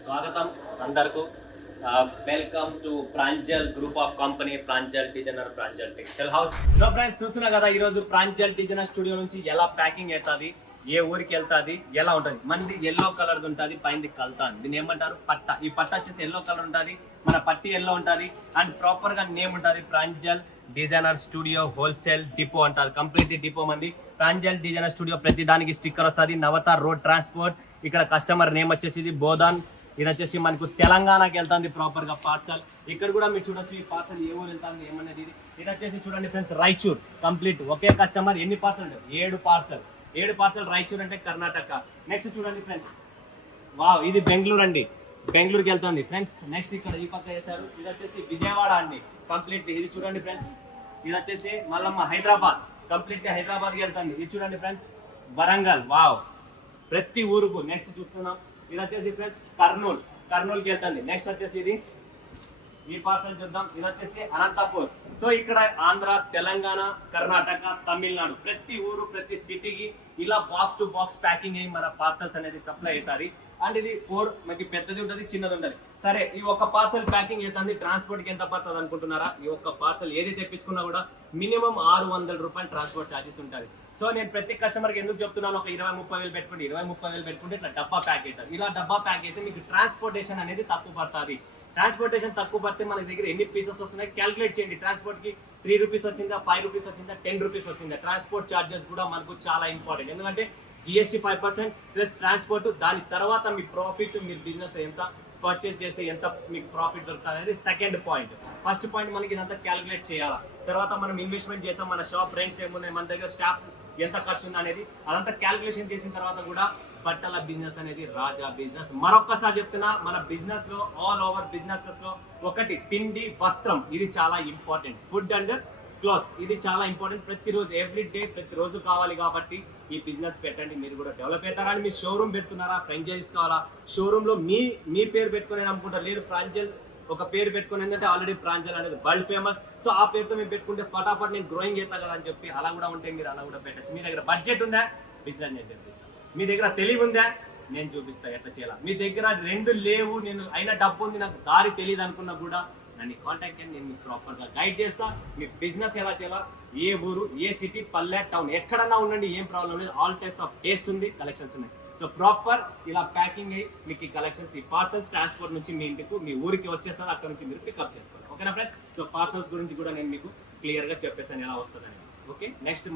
స్వాగతం అందరకు. Welcome to Pranjal group of company, Pranjal designer, Pranjal textile house. So friends, చూస్తున్నా కదా ఈరోజు ప్రాంజల్ డిజైనర్ స్టూడియో నుంచి ఎలా ప్యాకింగ్ అవుతుంది, ఏ ఊరికి వెళ్తుంది, ఎలా ఉంటుంది. మనది ఎల్లో కలర్ ఉంటుంది, పైనది కల్తాన్. దీన్ని ఏమంటారు? పట్ట. ఈ పట్ట వచ్చేసి ఎల్లో కలర్ ఉంటుంది, మన పట్టి ఎల్లో ఉంటుంది అండ్ ప్రాపర్ గా నేమ్ ఉంటుంది Pranjal designer studio wholesale depot అంటారు. కంప్లీట్ డిపో మంది ప్రాంజల్ డిజైనర్ స్టూడియో. ప్రతి దానికి స్టిక్కర్ వస్తుంది. నవతార్ రోడ్ ట్రాన్స్పోర్ట్. ఇక్కడ కస్టమర్ నేమ్ వచ్చేసి ఇది బోధన్. ఇది వచ్చేసి మనకు తెలంగాణకి వెళ్తుంది ప్రాపర్ గా పార్సల్. ఇక్కడ కూడా మీరు చూడొచ్చు ఈ పార్సల్ ఏ ఊరు వెళ్తుంది ఏమనేది. ఇది వచ్చేసి చూడండి ఫ్రెండ్స్, రాయచూర్. కంప్లీట్ ఒకే కస్టమర్. ఎన్ని పార్సల్? 7 పార్సల్. 7 పార్సల్ రాయచూర్ అంటే కర్ణాటక. నెక్స్ట్ చూడండి ఫ్రెండ్స్, వావ్, ఇది బెంగళూరు అండి. బెంగళూరుకి వెళ్తుంది ఫ్రెండ్స్. నెక్స్ట్ ఇక్కడ ఈ పక్క వేశారు, ఇది వచ్చేసి విజయవాడ అండి కంప్లీట్. ఇది చూడండి ఫ్రెండ్స్, ఇది వచ్చేసి మళ్ళమ్మ హైదరాబాద్. కంప్లీట్ హైదరాబాద్కి వెళ్తుంది. ఇది చూడండి ఫ్రెండ్స్, వరంగల్. వావ్, ప్రతి ఊరుకు. నెక్స్ట్ చూస్తున్నాం, ఇది వచ్చేసి ఫ్రెండ్స్ కర్నూలుకి వెళ్తుంది. నెక్స్ట్ వచ్చేసి ఇది ఈ పార్సల్ చూద్దాం. ఇది వచ్చేసి అనంతపూర్. సో ఇక్కడ ఆంధ్ర, తెలంగాణ, కర్ణాటక, తమిళనాడు, ప్రతి ఊరు ప్రతి సిటీకి ఇలా బాక్స్ టు బాక్స్ ప్యాకింగ్ అయ్యి మన పార్సల్స్ అనేది సప్లై అవుతాయి. అండ్ ఇది 4 మనకి పెద్దది ఉంటుంది, చిన్నది ఉంటుంది. సరే, ఈ ఒక్క పార్సల్ ప్యాకింగ్ అవుతుంది, ట్రాన్స్పోర్ట్ కి ఎంత పడుతుంది అనుకుంటున్నారా? ఈ ఒక్క పార్సల్ ఏది తెప్పించుకున్నా కూడా మినిమం 600 రూపాయలు ట్రాన్స్పోర్ట్ ఛార్జెస్ ఉంటుంది. సో నేను ప్రతి కస్టమర్కి ఎందుకు చెప్తున్నాను, ఒక 20-30 వేలు పెట్టుకుంటే 20-30 వేలు పెట్టుకుంటే ఇట్లా డబ్బా ప్యాక్ అవుతుంది. ఇలా డబ్బా ప్యాక్ అయితే మీకు ట్రాన్స్పోర్టేషన్ అనేది తక్కువ పడుతుంది. ట్రాన్స్పోర్టేషన్ తక్కువ పడితే మన దగ్గర ఎన్ని పీసెస్ వస్తున్నాయి క్యాల్కులేట్ చేయండి. ట్రాన్స్పోర్ట్ కి 3 రూపీస్ వచ్చిందా, 5 రూపీస్ వచ్చిందా, 10 రూపీస్ వచ్చిందా. ట్రాన్స్పోర్ట్ ఛార్జెస్ కూడా మనకు చాలా ఇంపార్టెంట్. ఎందుకంటే జిఎస్టీ 5% ప్లస్ ట్రాన్స్పోర్ట్. దాని తర్వాత మీ ప్రాఫిట్, మీరు బిజినెస్ ఎంత పర్చేజ్ చేస్తే ఎంత మీకు ప్రాఫిట్ దొరుకుతుంది అనేది సెకండ్ పాయింట్. ఫస్ట్ పాయింట్ మనకి ఇదంతా క్యాల్కులేట్ చేయాలా. తర్వాత మనం ఇన్వెస్ట్మెంట్ చేసాం, మన షాప్ రెంట్స్ ఏమున్నాయి, మన దగ్గర స్టాఫ్ ఎంత ఖర్చు ఉంది అనేది అదంతా క్యాల్కులేషన్ చేసిన తర్వాత కూడా బట్టల బిజినెస్ అనేది రాజా బిజినెస్. మరొక్కసారి చెప్తున్నా, మన బిజినెస్ లో ఆల్ ఓవర్ బిజినెస్ లో ఒకటి తిండి, వస్త్రం, ఇది చాలా ఇంపార్టెంట్. ఫుడ్ అండ్ క్లాత్స్, ఇది చాలా ఇంపార్టెంట్. ప్రతిరోజు ఎవ్రీ డే ప్రతిరోజు కావాలి. కాబట్టి ఈ బిజినెస్ పెట్టండి, మీరు కూడా డెవలప్ అవుతారా. అని మీరు షోరూమ్ పెడుతున్నారా, ఫ్రాంచైజ్ కావాలా, షోరూమ్ లో మీ పేరు పెట్టుకుని అనుకుంటారు. లేదు ప్రాంజల్ ఒక పేరు పెట్టుకుని, ఏంటంటే ఆల్రెడీ ప్రాంజల్ అనేది వరల్డ్ ఫేమస్. సో ఆ పేరుతో మీరు పెట్టుకుంటే ఫటాఫట్ నేను గ్రోయింగ్ చేస్తా కదా అని చెప్పి అలా కూడా ఉంటే మీరు అలా కూడా పెట్టచ్చు. మీ దగ్గర బడ్జెట్ ఉందా, బిజినెస్ నేను చూపిస్తాను. మీ దగ్గర తెలివి ఉందా, నేను చూపిస్తా ఎట్లా చేయాలా. మీ దగ్గర 2 లేవు, నేను అయినా డబ్బు ఉంది, నాకు దారి తెలియదు అనుకున్నా కూడా నన్ను కాంటాక్ట్ చేయండి. నేను మీకు ప్రాపర్గా గైడ్ చేస్తా. మీ బిజినెస్ ఎలా చేయాలా, ఏ ఊరు, ఏ సిటీ, పల్లె, టౌన్, ఎక్కడన్నా ఉండండి, ఏం ప్రాబ్లం లేదు. ఆల్ టైప్స్ ఆఫ్ టేస్ట్ ఉంది, కలెక్షన్స్ ఉన్నాయి. సో ప్రాపర్ ఇలా ప్యాకింగ్ అయ్యి మీకు ఈ కలెక్షన్స్, ఈ పార్సల్స్ ట్రాన్స్పోర్ట్ నుంచి మీ ఇంటికి, మీ ఊరికి వచ్చేస్తారు. అక్కడ నుంచి మీరు పికప్ చేసుకోవాలి. ఓకేనా ఫ్రెండ్స్? సో పార్సల్స్ గురించి కూడా నేను మీకు క్లియర్గా చెప్పేసాను ఎలా వస్తుందని. ఓకే, నెక్స్ట్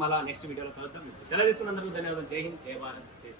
వీడియోలో కలుద్దాం. సెలవు తీసుకున్నందుకు ధన్యవాదాలు. జై హింద్, జై భారత్, జై